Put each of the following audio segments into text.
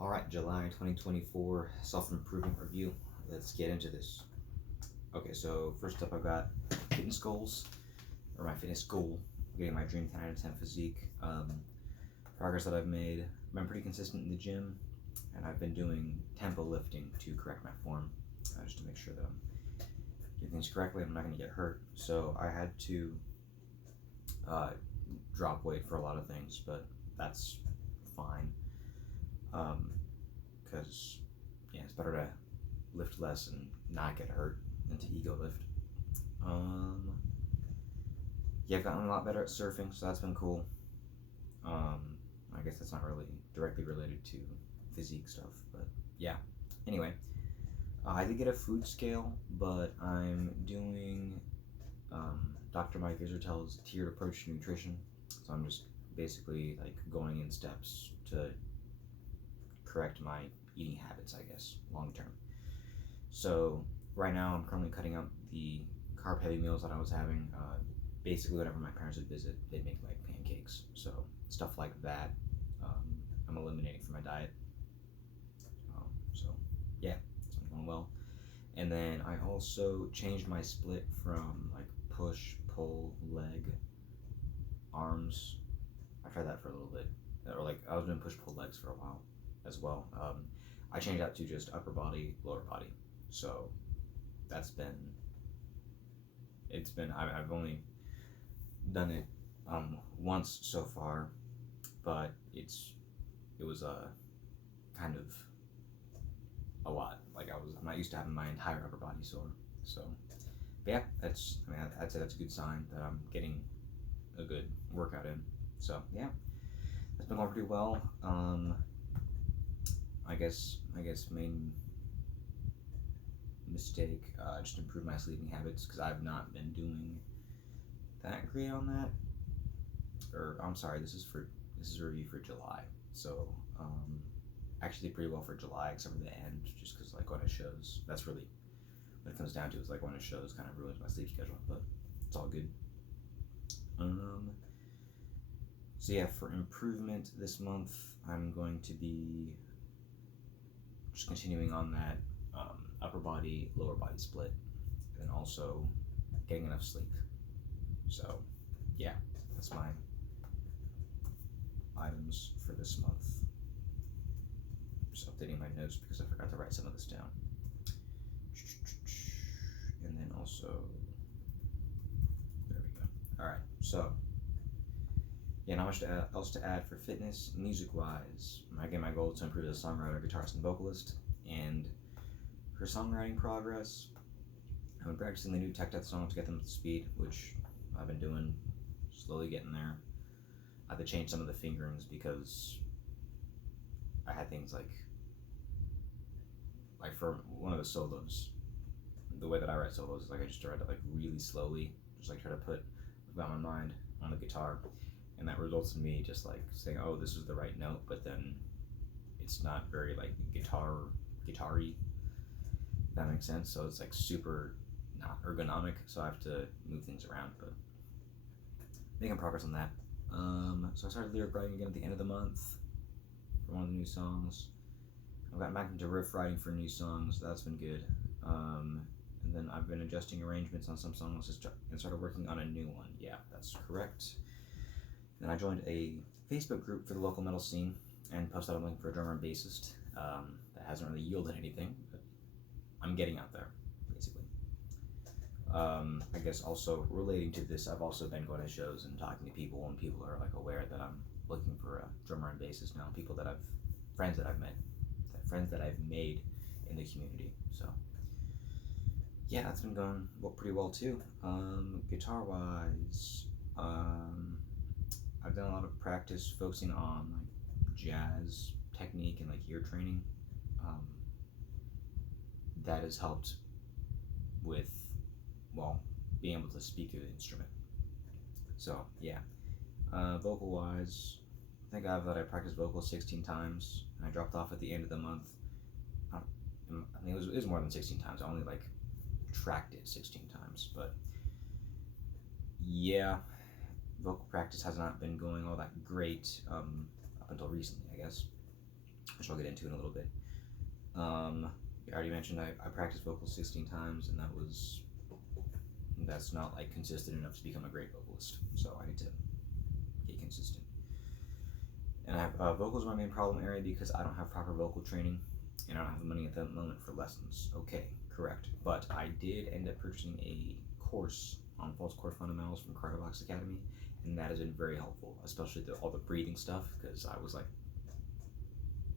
All right, July 2024 self-improvement review. Let's get into this. Okay, so first up, I've got fitness goals, or my fitness goal, getting my dream 10 out of 10 physique. Progress that I've made. I've been pretty consistent in the gym, and I've been doing tempo lifting to correct my form, just to make sure that I'm doing things correctly. I'm not going to get hurt. So I had to uh, drop weight for a lot of things, but that's fine. Because yeah, it's better to lift less and not get hurt than to ego lift. Um, yeah, I've gotten a lot better at surfing, so that's been cool. Um, I guess that's not really directly related to physique stuff, but yeah. Anyway, I did get a food scale, but I'm doing Dr. Mike Isertel's tiered approach to nutrition. So I'm just basically like going in steps to correct my eating habits, I guess, long term. So right now I'm currently cutting out the carb heavy meals that I was having. Basically, whenever my parents would visit, they'd make like pancakes. So stuff like that, I'm eliminating from my diet. So yeah, it's been going well. And then I also changed my split from like push, pull, leg, arms. I tried that for a little bit, or like I was doing push pull legs for a while as well. I changed that to just upper body, lower body. So that's been I've only done it once so far, but it was kind of a lot. Like I'm not used to having my entire upper body sore. So but yeah, I'd say that's a good sign that I'm getting a good workout in. So yeah, that's been going pretty well. I guess main mistake, just improve my sleeping habits because I've not been doing that great on that. Or I'm sorry, this is a review for July. So actually did pretty well for July except for the end, just because like going to shows. That's really what it comes down to. Is like going to shows kind of ruins my sleep schedule, but it's all good. So yeah, for improvement this month, I'm going to be just continuing on that upper body, lower body split, and also getting enough sleep. So yeah, that's my items for this month. Just updating my notes because I forgot to write some of this down. And then also, there we go. All right, so yeah, not much else to add for fitness. Music-wise, again, my goal is to improve as a songwriter, guitarist, and vocalist. And for songwriting progress, I've been practicing the new Tech Death songs to get them up to speed, which I've been doing, slowly getting there. I had to change some of the fingerings because I had things like for one of the solos, the way that I write solos is like I just write it like really slowly, just like try to put what's on my mind on the guitar, and that results in me just like saying, oh, this is the right note, but then it's not very like guitar-y, if that makes sense. So it's like super not ergonomic, so I have to move things around, but making progress on that. So I started lyric writing again at the end of the month for one of the new songs. I've gotten back into riff writing for new songs. That's been good. And then I've been adjusting arrangements on some songs and started working on a new one. Yeah, that's correct. Then I joined a Facebook group for the local metal scene and posted I'm looking for a drummer and bassist. That hasn't really yielded anything, but I'm getting out there, basically. I guess also relating to this, I've also been going to shows and talking to people, and people are like aware that I'm looking for a drummer and bassist now. Friends that I've met, friends that I've made in the community. So yeah, that's been going pretty well too. Guitar wise, I've done a lot of practice focusing on like jazz technique and like ear training. That has helped with being able to speak through the instrument. So yeah, vocal wise, I think I practiced vocals 16 times, and I dropped off at the end of the month. I think it was more than 16 times. I only like tracked it 16 times, but yeah, vocal practice has not been going all that great up until recently, I guess. which I'll get into in a little bit. I already mentioned I practiced vocals 16 times, and that's not like consistent enough to become a great vocalist. So I need to get consistent. And I have vocals are my main problem area because I don't have proper vocal training, and I don't have the money at the moment for lessons. Okay, correct. But I did end up purchasing a course on false chord fundamentals from Autobiography Academy, and that has been very helpful, especially all the breathing stuff, because I was like,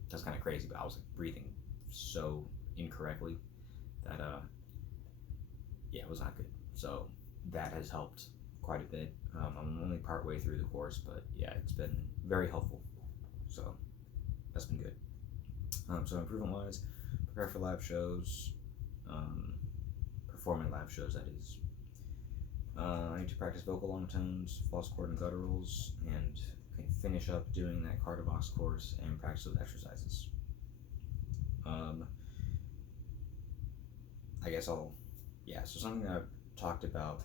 that's kind of crazy, but I was like breathing so incorrectly that yeah, it was not good. So that has helped quite a bit. I'm only part way through the course, but yeah, it's been very helpful. So that's been good. So improvement wise, prepare for live shows, performing live shows, that is. I need to practice vocal long tones, false chord and gutturals, and can finish up doing that Carter box course and practice those exercises. I guess so something that I've talked about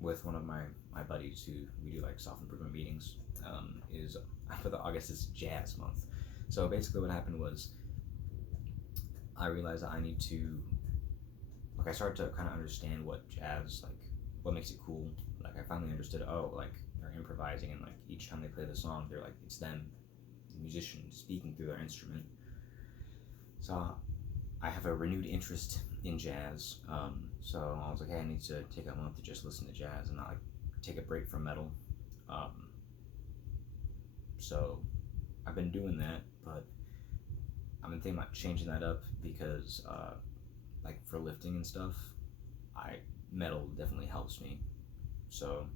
with one of my buddies who we do like self-improvement meetings is for the August is jazz month. So basically what happened was I realized that I need to, like, I started to kind of understand what jazz, like, what makes it cool. Like, I finally understood, oh, like, they're improvising, and like each time they play the song, they're like, it's them, the musician, speaking through their instrument. So I have a renewed interest in jazz. So I was like, hey, I need to take a month to just listen to jazz and not like take a break from metal. So I've been doing that, but I've been thinking about changing that up because, like, for lifting and stuff, metal definitely helps me. So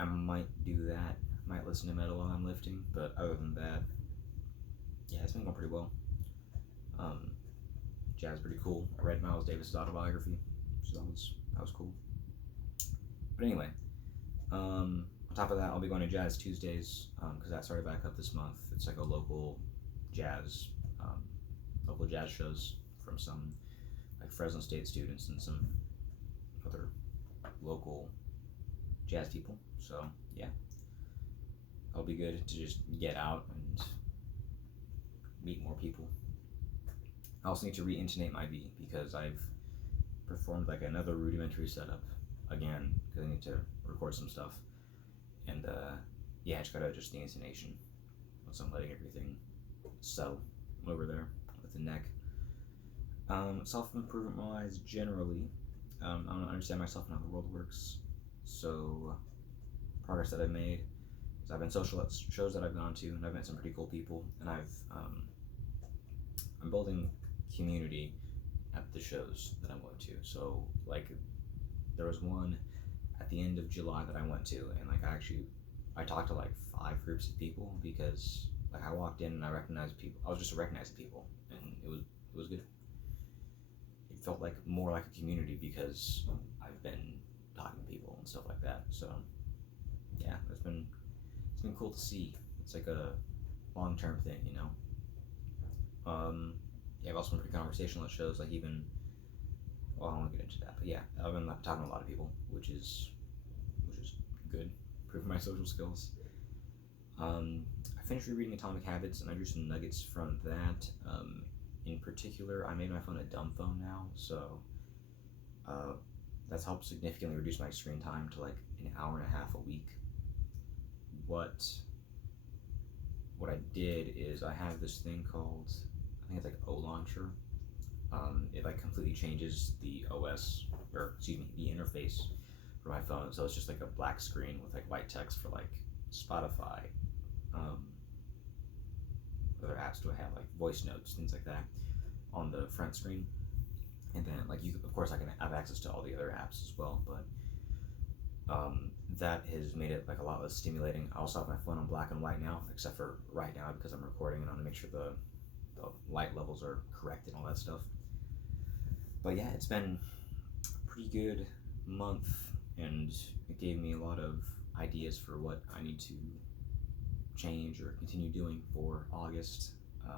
I might do that. Might listen to metal while I'm lifting, but other than that, yeah, it's been going pretty well. Jazz is pretty cool. I read Miles Davis's Autobiography, so that was cool. But anyway, on top of that, I'll be going to Jazz Tuesdays because that started back up this month. It's like a local jazz shows from some like Fresno State students and some other local jazz people. So yeah, it'll be good to just get out and meet more people. I also need to re-intonate my B because I've performed like another rudimentary setup again because I need to record some stuff, and yeah, I just gotta adjust the intonation once I'm letting everything settle over there with the neck. Self-improvement wise, generally, I don't understand myself and how the world works, so progress that I've made is I've been social at shows that I've gone to, and I've met some pretty cool people, and I'm building community at the shows that I'm going to. So like there was one at the end of July that I went to, and like I talked to like 5 groups of people because like I walked in and I recognized people. I was just recognizing people, and it was good. It felt like more like a community because I've been talking to people and stuff like that. So yeah, it's been cool to see. It's like a long-term thing, you know. Yeah, I've also been pretty conversational at shows, like even, well, I won't get into that, but yeah, I've been talking to a lot of people, which is good, improving my social skills. I finished rereading Atomic Habits, and I drew some nuggets from that. In particular, I made my phone a dumb phone now, so that's helped significantly reduce my screen time to like an hour and a half a week. What I did is I have this thing called, I think it's like O Launcher. It like completely changes the OS, or excuse me, the interface for my phone. So it's just like a black screen with like white text for like Spotify. What other apps do I have? Like voice notes, things like that on the front screen. And then like of course I can have access to all the other apps as well, but that has made it like a lot less stimulating. I also have my phone on black and white now, except for right now because I'm recording and I want to make sure the light levels are correct and all that stuff. But yeah, it's been a pretty good month, and it gave me a lot of ideas for what I need to change or continue doing for August. I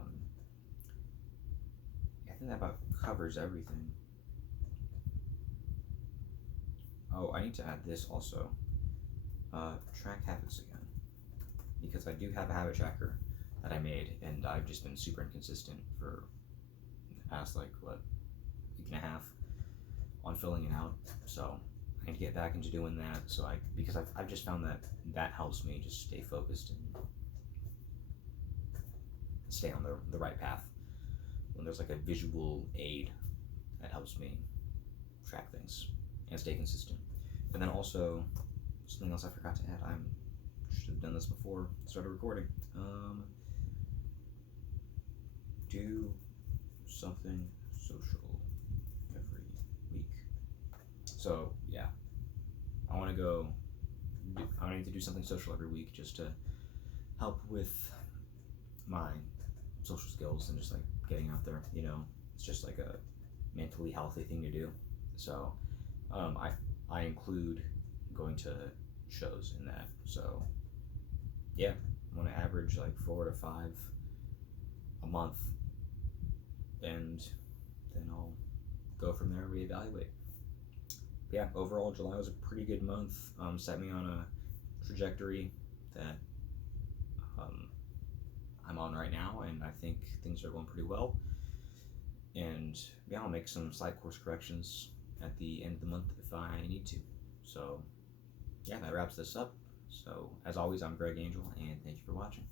think that about covers everything. Oh, I need to add this also. Track habits again, because I do have a habit tracker, that I made, and I've just been super inconsistent for the past like week and a half on filling it out. So I need to get back into doing that. So because I've just found that that helps me just stay focused and stay on the right path. When there's like a visual aid that helps me track things and stay consistent. And then also something else I forgot to add. I should have done this before I started recording. Do something social every week. So yeah, I need to do something social every week just to help with my social skills and just like getting out there. It's just like a mentally healthy thing to do. So I include going to shows in that. So yeah, I want to average like 4 to 5 a month, and then I'll go from there and reevaluate. Yeah, overall July was a pretty good month. Set me on a trajectory that I'm on right now, and I think things are going pretty well. And yeah, I'll make some slight course corrections at the end of the month if I need to. So yeah, that wraps this up. So as always, I'm Greg Angel, and thank you for watching.